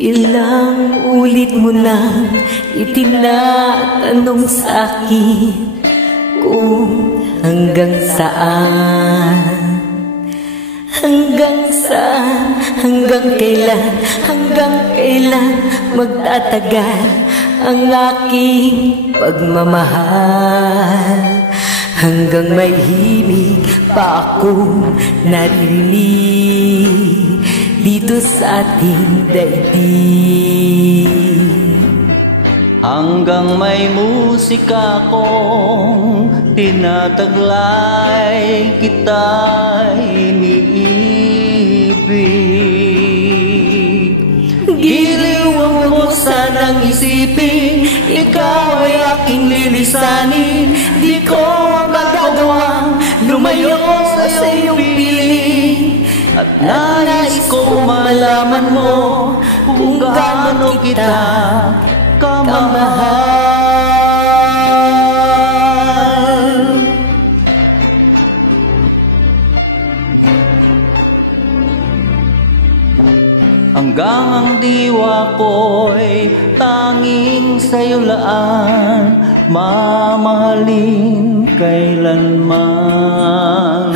Ilang ulit mo nang itinatanong sa'kin kung hanggang saan, hanggang kailan magtatagal ang aking pagmamahal. Hanggang may himig pa akong naririnig dito sa ating daigdig. Hanggang may musika kong tinataglay, kita'y iniibig. Giliw mo sanang isipin, ikaw ay aking lilisanin. Di ko magagawang lumayo sa iyong piling. At nais ko malaman mo kung gaano kita kamahal. Hanggang ang diwa ko'y tanging sa'yo laan, mamahalin kailanman.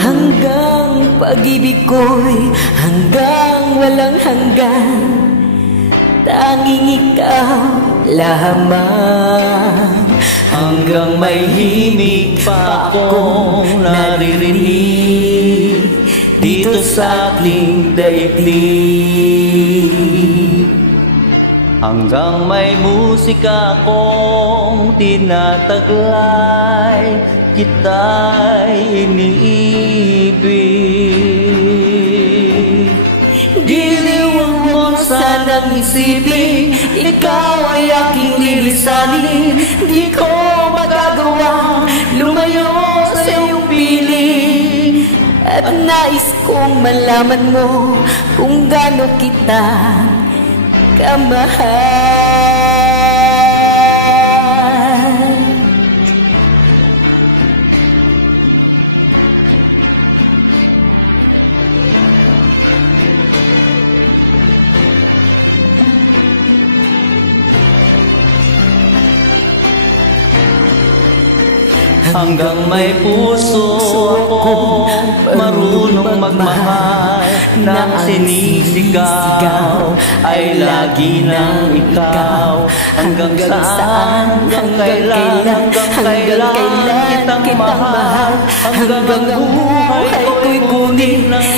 Hanggang pag-ibig ko'y hanggang walang hanggan, tanging ikaw lamang. Hanggang may himig pa akong naririnig dito sa ating daigdig. Hanggang may musika akong tinataglay, kita'y iniibig. Giliw mo sanang isipin, ikaw ay aking lilisanin. Di ko magagawa lumayo sa iyong piling. At nais kong malaman mo kung gaano kita kamahal. Hanggang may puso ako marunong magmahal, nang sinisigaw ay lagi nang ikaw. Hanggang saan, hanggang kailan kitang mahal. Hanggang ang buhay ko'y kunin ng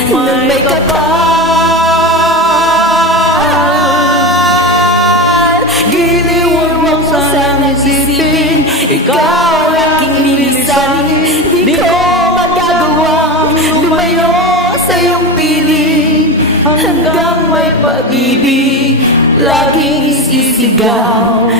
may kapal. Giliw mo sanang isipin, ikaw ay aking lilisanin. Di ko magagawa lumayo sa iyong piling. Hanggang may pag-ibig laging isisigaw,